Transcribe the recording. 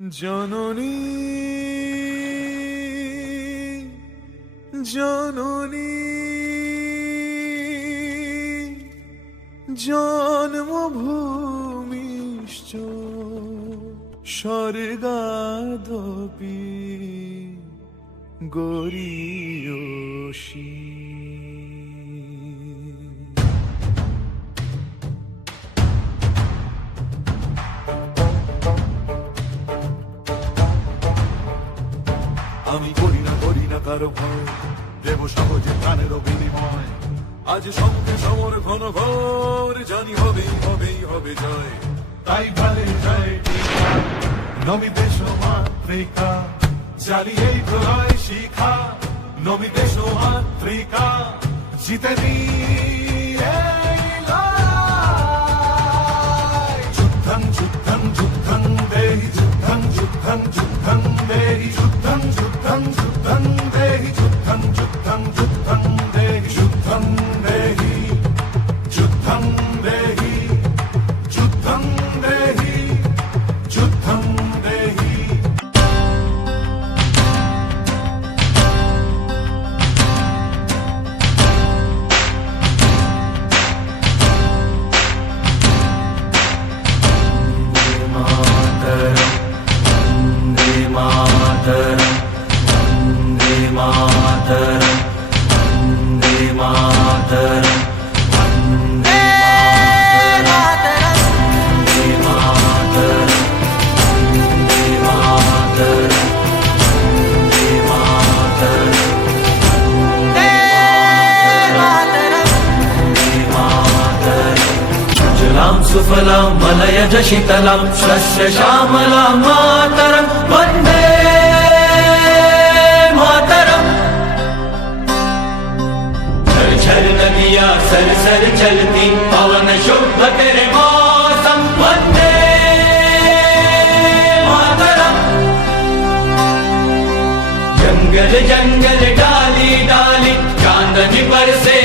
জননী জননী জন্মভূমিশ্চ স্বর্গাদপি গরীয়সী। আমি করি না কারো ভয়, দেব সহজে প্রাণেরও বিনিময়। আজ শঙ্খে সমর ঘন ঘোর, জানি হবেই হবেই হবে জয়। তাই ভালে যায় টিকা নমি দেশ মাতৃকা, চালিয়ে এই প্রলয় শিখা নমি দেশ মাতৃকা, জিতে যুদ্ধং যুদ্ধং যুদ্ধং দেহি যুদ্ধং যুদ্ধং যুদ্ধং দেহি যুদ্ধং যুদ্ধং যুদ্ধং দেহি যুদ্ধং যুদ্ধং যুদ্ধং দেহি যুদ্ধং দেহি যুদ্ধং দেহি যুদ্ধং দেহি যুদ্ধং দেহি। सुफलां मलयज शीतलां शस्य श्यामलां मातरं वन्दे मातरम्। झर झर नदियाँ सर सर चलती, पवन शुभ करे मौसम, वन्दे मातरम्। जंगल जंगल डाली डाली चांदनी पर से